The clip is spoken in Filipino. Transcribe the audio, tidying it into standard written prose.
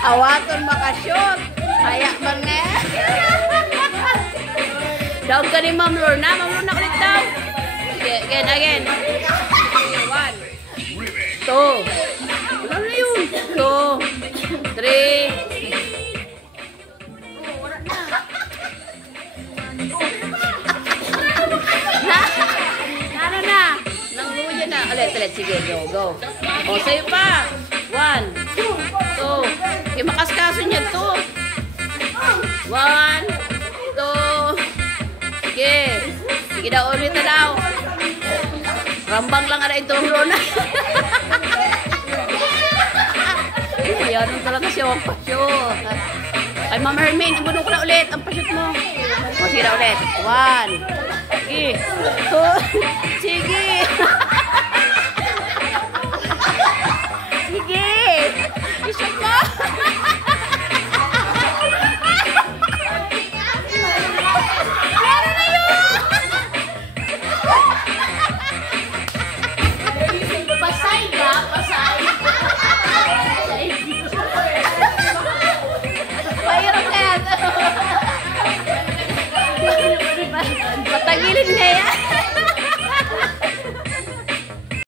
Awaton makashoot. Kaya bang na. Daw ka ni Ma'am Lorna. Ma'am Lorna ulit daw. Sige, again. 1, 2. Wala na yun. 2, 3. Ulit. Sige, go. O, sa'yo pa. 1, 2. Okay, makaskaso niya to. 1, 2. Sige. Sige daw, ulit na daw. Rambang lang ada ito, Rona. Yan, talaga siya ang pasyon. Ay, Ma'am Hermine, ibunong ko na ulit ang pasyon mo. O, sige na ulit. 1. Sige. 2. Sige.